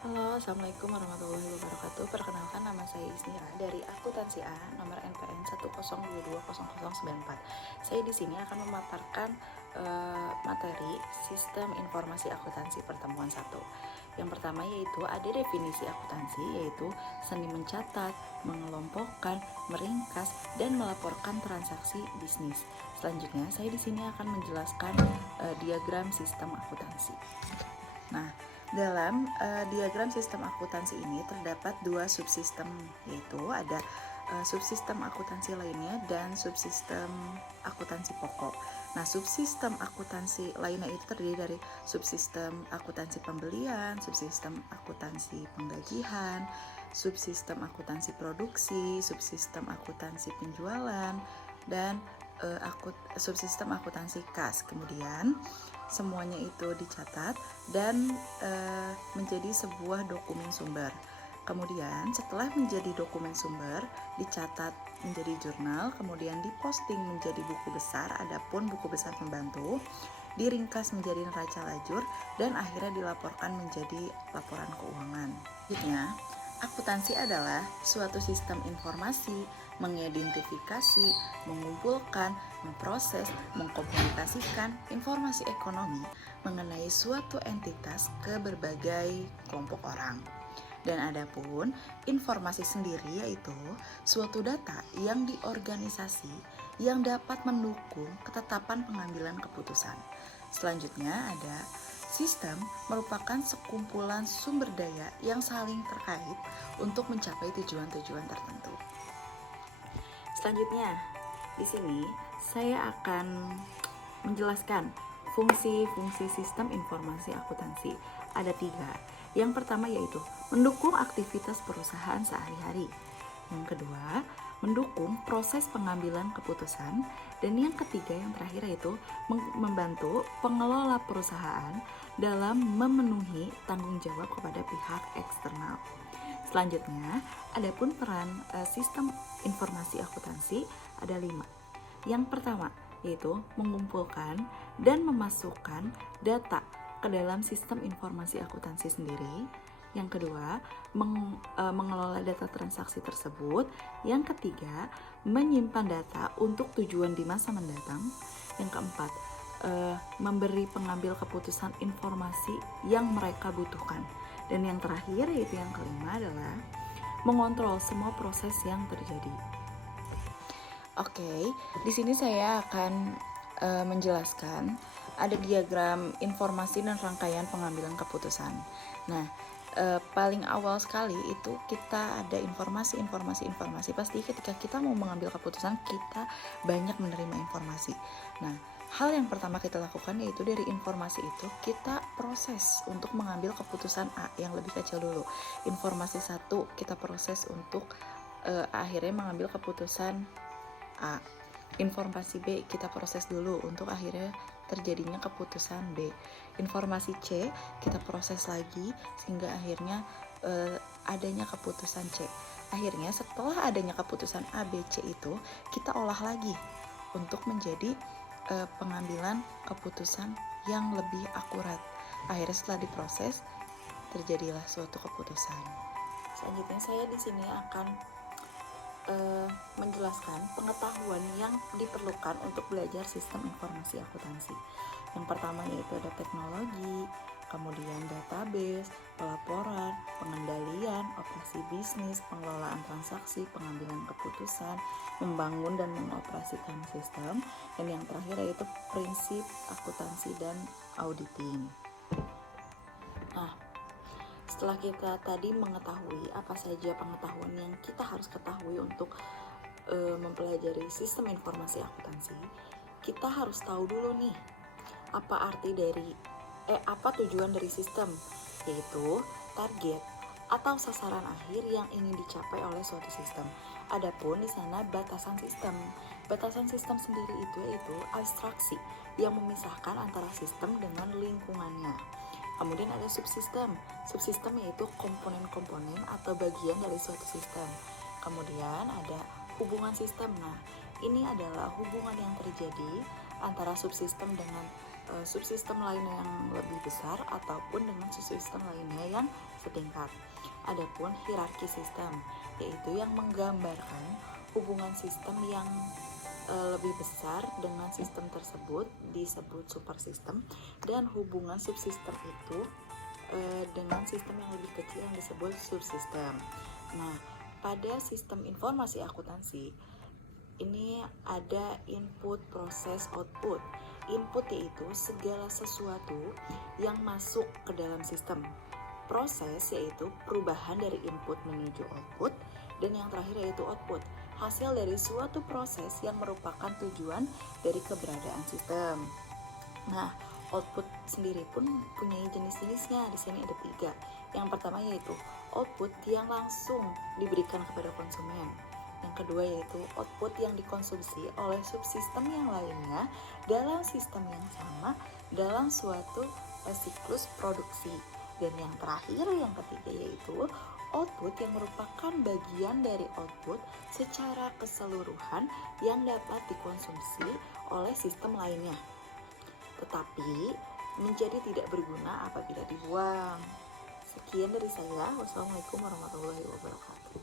Halo, Assalamualaikum warahmatullahi wabarakatuh. Perkenalkan, nama saya Isnira dari Akuntansi A, nomor NPN 102200094. Saya di sini akan memaparkan materi Sistem Informasi Akuntansi Pertemuan 1. Yang pertama yaitu ada definisi akuntansi, yaitu seni mencatat, mengelompokkan, meringkas, dan melaporkan transaksi bisnis. Selanjutnya, saya di sini akan menjelaskan diagram sistem akuntansi. Nah, dalam diagram sistem akuntansi ini terdapat dua subsistem, yaitu ada subsistem akuntansi lainnya dan subsistem akuntansi pokok. Nah, subsistem akuntansi lainnya itu terdiri dari subsistem akuntansi pembelian, subsistem akuntansi penggajian, subsistem akuntansi produksi, subsistem akuntansi penjualan, dan subsistem akuntansi kas. Kemudian semuanya itu dicatat dan menjadi sebuah dokumen sumber. Kemudian setelah menjadi dokumen sumber, dicatat menjadi jurnal, kemudian diposting menjadi buku besar, adapun buku besar pembantu, diringkas menjadi neraca lajur, dan akhirnya dilaporkan menjadi laporan keuangan. Selanjutnya, akuntansi adalah suatu sistem informasi, mengidentifikasi, mengumpulkan, memproses, mengkomunikasikan informasi ekonomi mengenai suatu entitas ke berbagai kelompok orang. Dan adapun informasi sendiri yaitu suatu data yang diorganisasi yang dapat mendukung ketetapan pengambilan keputusan. Selanjutnya ada sistem merupakan sekumpulan sumber daya yang saling terkait untuk mencapai tujuan-tujuan tertentu. Selanjutnya, di sini saya akan menjelaskan fungsi-fungsi sistem informasi akuntansi. Ada 3. Yang pertama yaitu mendukung aktivitas perusahaan sehari-hari. Yang kedua, mendukung proses pengambilan keputusan. Dan yang ketiga, yang terakhir yaitu membantu pengelola perusahaan dalam memenuhi tanggung jawab kepada pihak eksternal. Selanjutnya, adapun peran sistem informasi akuntansi ada 5. Yang pertama, yaitu mengumpulkan dan memasukkan data ke dalam sistem informasi akuntansi sendiri. Yang kedua, mengelola data transaksi tersebut. Yang ketiga, menyimpan data untuk tujuan di masa mendatang. Yang keempat, memberi pengambil keputusan informasi yang mereka butuhkan. Dan yang terakhir, yaitu yang kelima, adalah mengontrol semua proses yang terjadi. Oke, di sini saya akan menjelaskan ada diagram informasi dan rangkaian pengambilan keputusan. Nah, paling awal sekali itu kita ada informasi. Pasti ketika kita mau mengambil keputusan, kita banyak menerima informasi. Nah, hal yang pertama kita lakukan yaitu dari informasi itu kita proses untuk mengambil keputusan A yang lebih kecil dulu. Informasi 1 kita proses untuk akhirnya mengambil keputusan A. Informasi B kita proses dulu untuk akhirnya terjadinya keputusan B. Informasi C kita proses lagi sehingga akhirnya adanya keputusan C. Akhirnya setelah adanya keputusan A, B, C itu kita olah lagi untuk menjadi pengambilan keputusan yang lebih akurat. Akhirnya setelah diproses terjadilah suatu keputusan. Selanjutnya saya di sini akan menjelaskan pengetahuan yang diperlukan untuk belajar sistem informasi akuntansi. Yang pertama yaitu ada teknologi, kemudian database, pelaporan, pengendalian, operasi bisnis, pengelolaan transaksi, pengambilan keputusan, membangun dan mengoperasikan sistem, dan yang terakhir yaitu prinsip akuntansi dan auditing. Nah, setelah kita tadi mengetahui apa saja pengetahuan yang kita harus ketahui untuk mempelajari sistem informasi akuntansi, kita harus tahu dulu nih apa tujuan dari sistem, yaitu target atau sasaran akhir yang ingin dicapai oleh suatu sistem. Adapun di sana batasan sistem. Batasan sistem sendiri itu yaitu abstraksi yang memisahkan antara sistem dengan lingkungannya. Kemudian ada subsistem. Subsistem yaitu komponen-komponen atau bagian dari suatu sistem. Kemudian ada hubungan sistem. Nah, ini adalah hubungan yang terjadi antara subsistem dengan subsistem lainnya yang lebih besar ataupun dengan subsistem lainnya yang setingkat. Adapun hierarki sistem, yaitu yang menggambarkan hubungan sistem yang lebih besar dengan sistem tersebut disebut supersistem, dan hubungan subsistem itu dengan sistem yang lebih kecil yang disebut subsistem. Nah, pada sistem informasi akuntansi ini ada input, proses, output. Input yaitu segala sesuatu yang masuk ke dalam sistem. Proses yaitu perubahan dari input menuju output, dan yang terakhir yaitu output, hasil dari suatu proses yang merupakan tujuan dari keberadaan sistem. Nah, output sendiri pun punya jenis-jenisnya. Di sini ada 3. Yang pertama yaitu output yang langsung diberikan kepada konsumen. Yang kedua yaitu output yang dikonsumsi oleh subsistem yang lainnya dalam sistem yang sama dalam suatu siklus produksi. Dan yang terakhir, yang ketiga yaitu output yang merupakan bagian dari output secara keseluruhan yang dapat dikonsumsi oleh sistem lainnya, tetapi menjadi tidak berguna apabila dibuang. Sekian dari saya. Wassalamualaikum warahmatullahi wabarakatuh.